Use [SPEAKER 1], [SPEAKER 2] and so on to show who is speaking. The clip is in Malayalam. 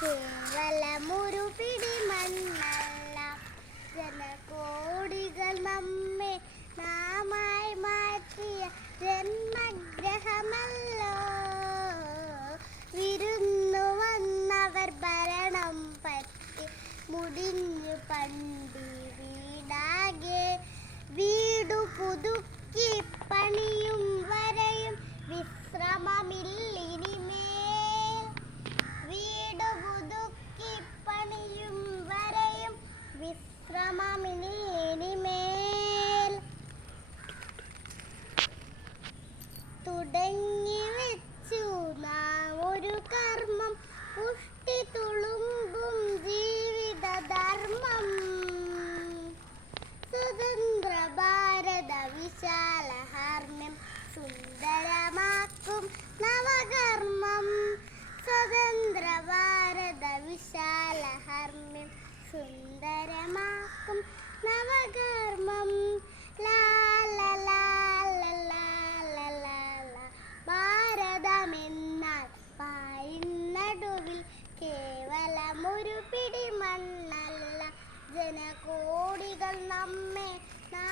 [SPEAKER 1] കേവലമൊരു മണ്ണല്ല ജനകോടികൾ നമ്മെ നാമായി മാറ്റിയ ജന്മഗ്രഹമല്ലോ. വിരുന്നു വന്നവർ ഭരണം പറ്റി മുടിഞ്ഞു പണ്ടി വീടാകെ വിശാലഹാർമ്യം സുന്ദരമാക്കും നവകർമ്മം. സ്വതന്ത്ര ഭാരത വിശാലഹർമ്യം സുന്ദരമാക്കും നവകർമ്മം. ലാല ലാല ലാല ലാല ഭാരതമെന്നാൽ പായിന്നടുവിൽ കേവലമൊരു പിടിമണ്ണല്ല. ജനകോടികൾ നമ്മെ നാ